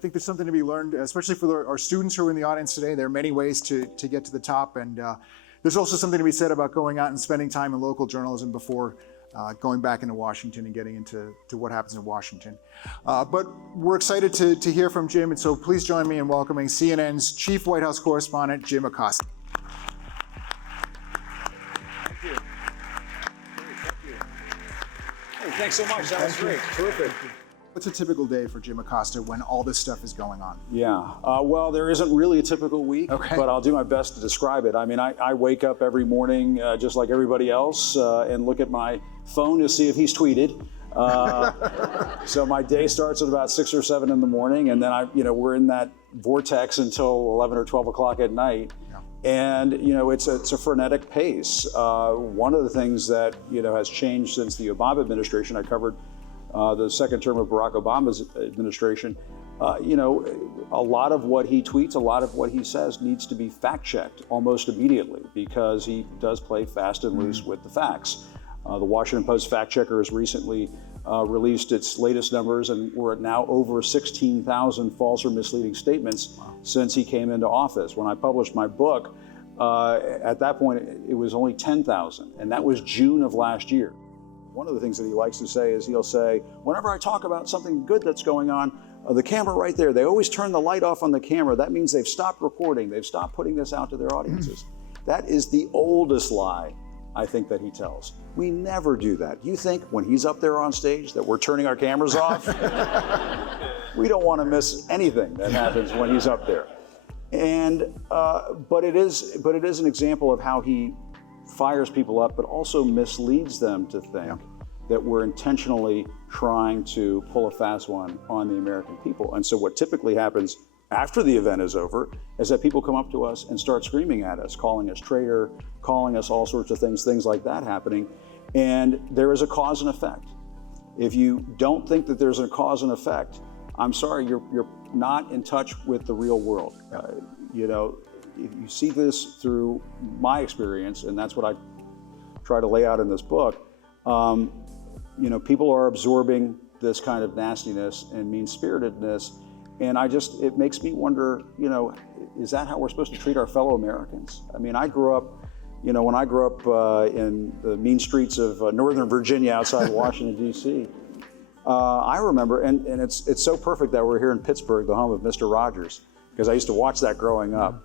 think there's something to be learned, especially for our students who are in the audience today. There are many ways to get to the top, and there's also something to be said about going out and spending time in local journalism before going back into Washington and getting into what happens in Washington. But we're excited to hear from Jim, and so please join me in welcoming CNN's Chief White House Correspondent, Jim Acosta. Thank you. Hey, thanks so much. That was great. Terrific. What's a typical day for Jim Acosta when all this stuff is going on? Yeah, well, there isn't really a typical week, okay, but I'll do my best to describe it. I mean, I wake up every morning just like everybody else and look at my phone to see if he's tweeted. So my day starts at about 6 or 7 in the morning, and then we're in that vortex until 11 or 12 o'clock at night. And it's a frenetic pace. One of the things that has changed since the Obama administration, I covered the second term of Barack Obama's administration, a lot of what he tweets, a lot of what he says needs to be fact-checked almost immediately because he does play fast and loose with the facts. The Washington Post fact checker has recently released its latest numbers, and we're at now over 16,000 false or misleading statements since he came into office. When I published my book, at that point, it was only 10,000, and that was June of last year. One of the things that he likes to say is he'll say, whenever I talk about something good that's going on, the camera right there, they always turn the light off on the camera. That means they've stopped recording. They've stopped putting this out to their audiences. That is the oldest lie, I think, that he tells. We never do that. You think when he's up there on stage that we're turning our cameras off? We don't want to miss anything that happens when he's up there. And but it is an example of how he fires people up, but also misleads them to think that we're intentionally trying to pull a fast one on the American people. And so what typically happens after the event is over is that people come up to us and start screaming at us, calling us traitor, calling us all sorts of things like that happening. And there is a cause and effect. If you don't think that there's a cause and effect, I'm sorry, you're not in touch with the real world. If you see this through my experience, and that's what I try to lay out in this book, people are absorbing this kind of nastiness and mean-spiritedness, and it makes me wonder, is that how we're supposed to treat our fellow Americans? I mean, I grew up, when I grew up in the mean streets of Northern Virginia outside Washington, D.C., I remember, and it's so perfect that we're here in Pittsburgh, the home of Mr. Rogers, because I used to watch that growing up.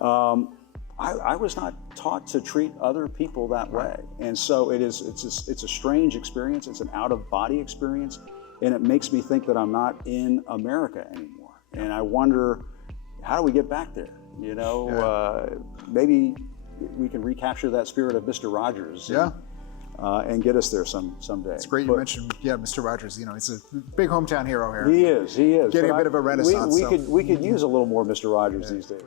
I was not taught to treat other people that way. And so it's a strange experience. It's an out-of-body experience. And it makes me think that I'm not in America anymore. And I wonder, how do we get back there? Maybe we can recapture that spirit of Mr. Rogers. And get us there someday. It's great you mentioned, Mr. Rogers. He's a big hometown hero here. He is. Getting a bit of a renaissance. We could use a little more Mr. Rogers these days.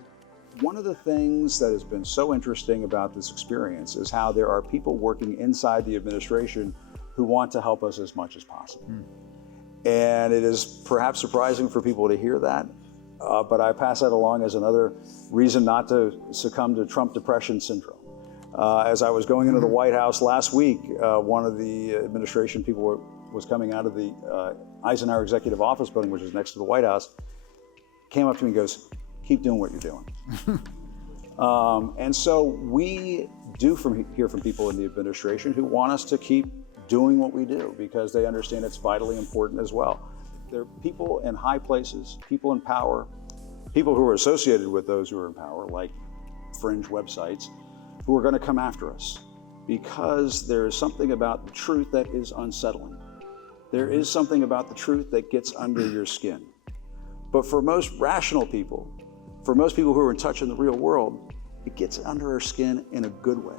One of the things that has been so interesting about this experience is how there are people working inside the administration who want to help us as much as possible. And it is perhaps surprising for people to hear that, but I pass that along as another reason not to succumb to Trump depression syndrome. As I was going into the White House last week, one of the administration people was coming out of the Eisenhower Executive Office building, which is next to the White House, came up to me and goes, keep doing what you're doing. And so we do hear from people in the administration who want us to keep doing what we do because they understand it's vitally important as well. There are people in high places, people in power, people who are associated with those who are in power, like fringe websites, who are going to come after us because there is something about the truth that is unsettling. There is something about the truth that gets under your skin. But for most rational people, for most people who are in touch in the real world, it gets under our skin in a good way.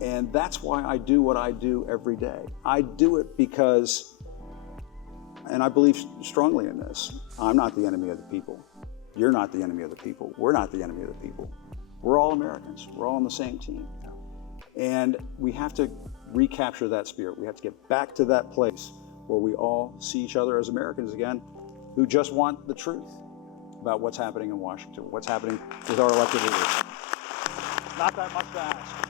And that's why I do what I do every day. I do it because, and I believe strongly in this, I'm not the enemy of the people. You're not the enemy of the people. We're not the enemy of the people. We're all Americans. We're all on the same team. And we have to recapture that spirit. We have to get back to that place where we all see each other as Americans again, who just want the truth about what's happening in Washington, what's happening with our elected leaders. Not that much to ask.